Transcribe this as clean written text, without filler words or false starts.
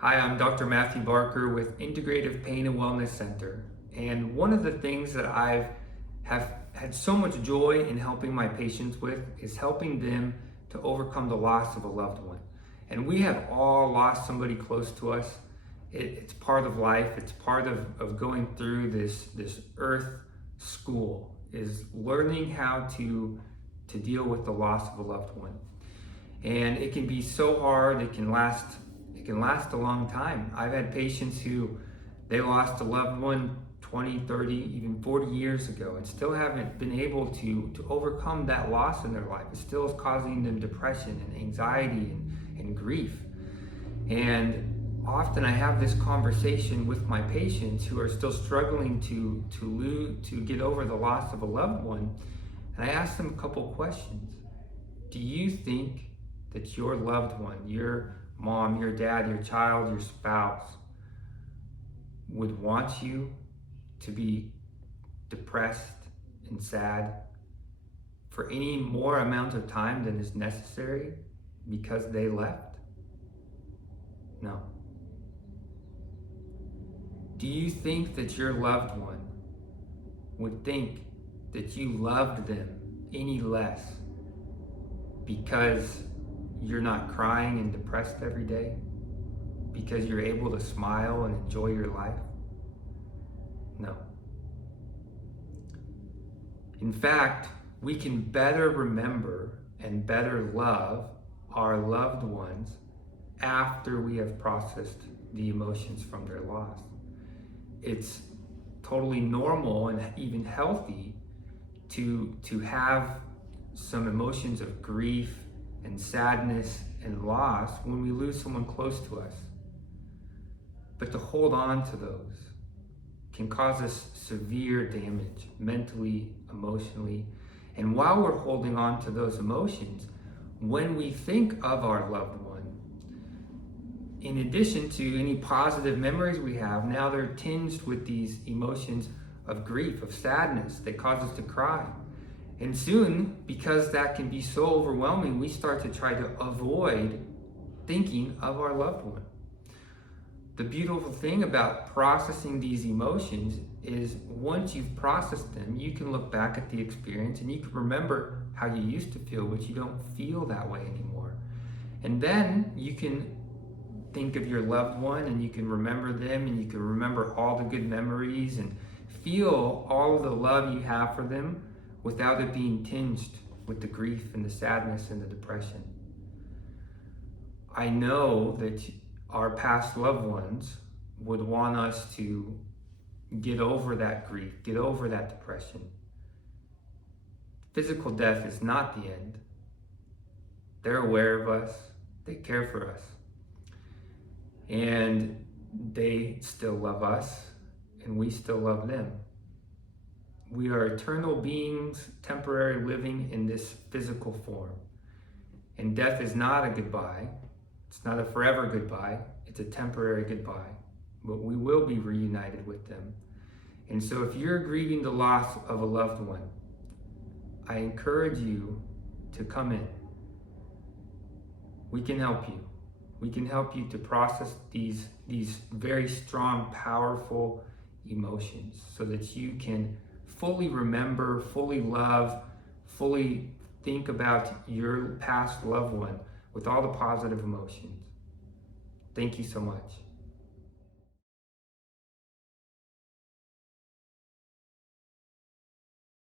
Hi, I'm Dr. Matthew Barker with Integrative Pain and Wellness Center. And one of the things that have had so much joy in helping my patients with is helping them to overcome the loss of a loved one. And we have all lost somebody close to us. It's part of life. It's part of going through this earth school, is learning how to deal with the loss of a loved one. And it can be so hard. It can last a long time. I've had patients who they lost a loved one 20, 30, even 40 years ago and still haven't been able to overcome that loss in their life. It still is causing them depression and anxiety and grief. And often I have this conversation with my patients who are still struggling to get over the loss of a loved one. And I ask them a couple questions. Do you think that your loved one, your mom, your dad, your child, your spouse would want you to be depressed and sad for any more amount of time than is necessary because they left? No. Do you think that your loved one would think that you loved them any less because you're not crying and depressed every day? Because you're able to smile and enjoy your life? No. In fact, we can better remember and better love our loved ones after we have processed the emotions from their loss. It's totally normal and even healthy to have some emotions of grief and sadness and loss when we lose someone close to us. But to hold on to those can cause us severe damage mentally, emotionally. And while we're holding on to those emotions, when we think of our loved one, in addition to any positive memories we have, now they're tinged with these emotions of grief, of sadness that cause us to cry. And soon, because that can be so overwhelming, we start to try to avoid thinking of our loved one. The beautiful thing about processing these emotions is once you've processed them, you can look back at the experience and you can remember how you used to feel, but you don't feel that way anymore. And then you can think of your loved one and you can remember them and you can remember all the good memories and feel all of the love you have for them without it being tinged with the grief and the sadness and the depression. I know that our past loved ones would want us to get over that grief, get over that depression. Physical death is not the end. They're aware of us, they care for us, and they still love us, and we still love them. We are eternal beings, temporary living in this physical form. And death is not a goodbye. It's not a forever goodbye. It's a temporary goodbye. But we will be reunited with them. And so if you're grieving the loss of a loved one, I encourage you to come in. We can help you. We can help you to process these very strong, powerful emotions so that you can fully remember, fully love, fully think about your past loved one with all the positive emotions. Thank you so much.